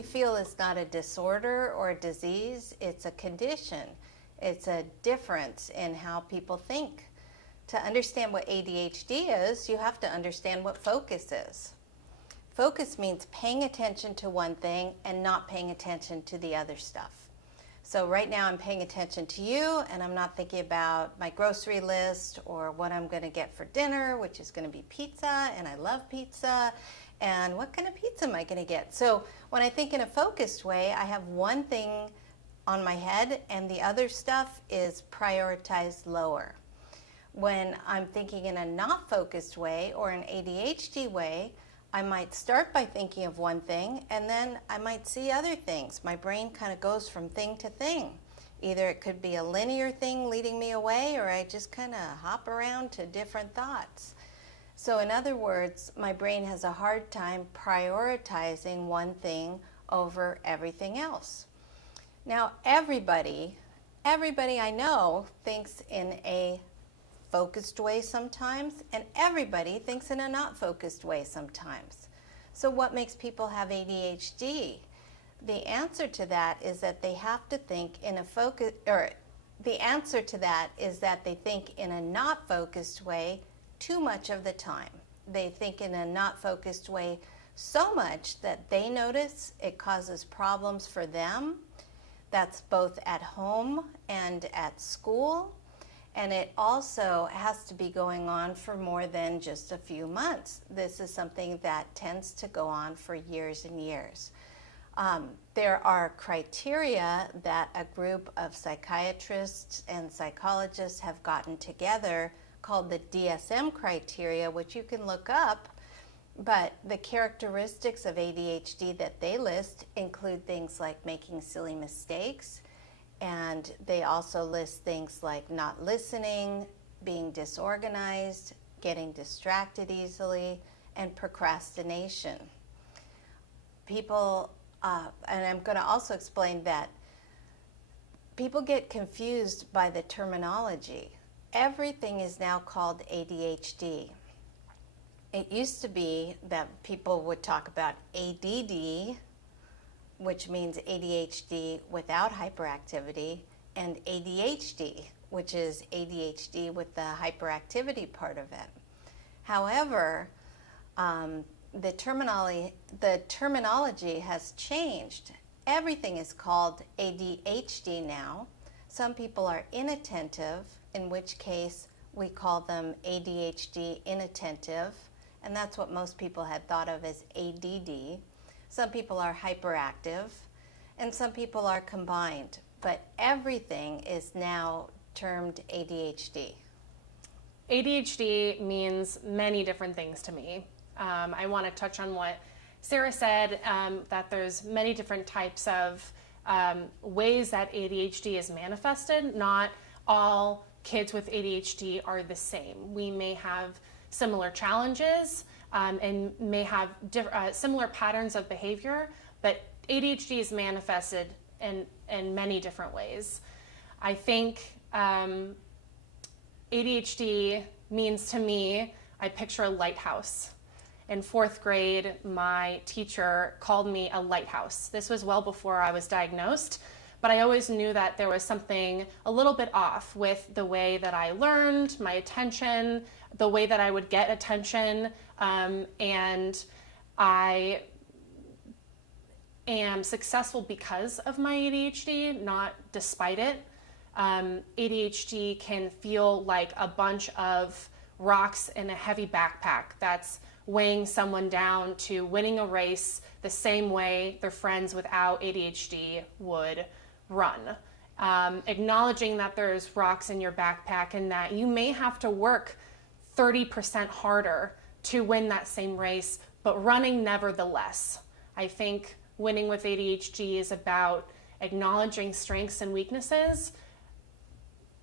we feel is not a disorder or a disease, it's a condition. It's a difference in how people think. To understand what ADHD is, you have to understand what focus is. Focus means paying attention to one thing and not paying attention to the other stuff. So right now I'm paying attention to you and I'm not thinking about my grocery list or what I'm going to get for dinner, which is going to be pizza, and I love pizza, and what kind of pizza am I going to get? So when I think in a focused way, I have one thing on my head and the other stuff is prioritized lower. When I'm thinking in a not focused way or an ADHD way, I might start by thinking of one thing and then I might see other things. My brain kind of goes from thing to thing. Either it could be a linear thing leading me away, or I just kind of hop around to different thoughts. So in other words, my brain has a hard time prioritizing one thing over everything else. Now everybody I know thinks in a focused way sometimes, and everybody thinks in a not focused way sometimes. So what makes people have ADHD? The answer to that is that they have to think in a focus, or the answer to that is that they think in a not focused way too much of the time. They think in a not focused way so much that they notice it causes problems for them. That's both at home and at school. And it also has to be going on for more than just a few months. This is something that tends to go on for years and years. There are criteria that a group of psychiatrists and psychologists have gotten together called the Dsm Criteria, which you can look up. But the characteristics of ADHD that they list include things like making silly mistakes, and they also list things like not listening, being disorganized, getting distracted easily, and procrastination. People, and I'm going to also explain that people get confused by the terminology. Everything is now called ADHD. It used to be that people would talk about ADD, which means ADHD without hyperactivity, and ADHD, which is ADHD with the hyperactivity part of it. However, the terminology has changed. Everything is called ADHD now. Some people are inattentive, in which case we call them ADHD inattentive, and that's what most people had thought of as ADD. Some people are hyperactive, and some people are combined, but everything is now termed ADHD. ADHD means many different things to me. I want to touch on what Sarah said, that there's many different types of ways that ADHD is manifested. Not all kids with ADHD are the same. We may have similar challenges, and may have similar patterns of behavior, but ADHD is manifested in many different ways. I think ADHD means to me, I picture a lighthouse. In 4th grade, my teacher called me a lighthouse. This was well before I was diagnosed, but I always knew that there was something a little bit off with the way that I learned, my attention, the way that I would get attention, and I am successful because of my ADHD, not despite it. ADHD can feel like a bunch of rocks in a heavy backpack that's weighing someone down to winning a race the same way their friends without ADHD would run. Acknowledging that there's rocks in your backpack and that you may have to work 30% harder to win that same race, but running nevertheless. I think winning with ADHD is about acknowledging strengths and weaknesses,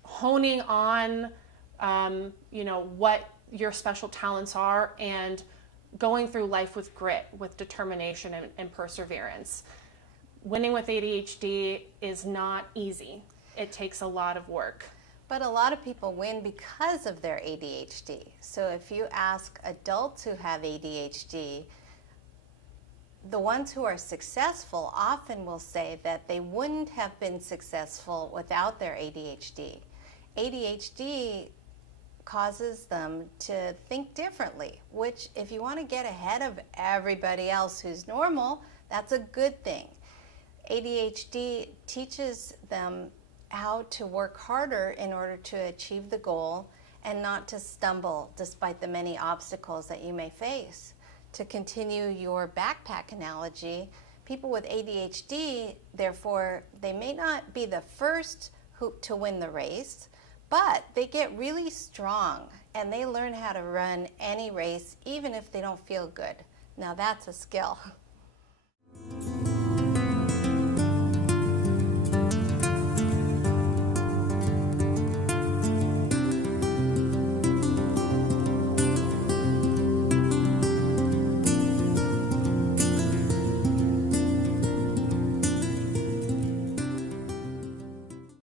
honing on what your special talents are, and going through life with grit, with determination and perseverance. Winning with ADHD is not easy. It takes a lot of work. But a lot of people win because of their ADHD. So if you ask adults who have ADHD, the ones who are successful often will say that they wouldn't have been successful without their ADHD. ADHD causes them to think differently, which if you want to get ahead of everybody else who's normal, that's a good thing. ADHD teaches them how to work harder in order to achieve the goal and not to stumble despite the many obstacles that you may face. To continue your backpack analogy, people with ADHD, therefore, they may not be the first to win the race, but they get really strong and they learn how to run any race even if they don't feel good. Now that's a skill.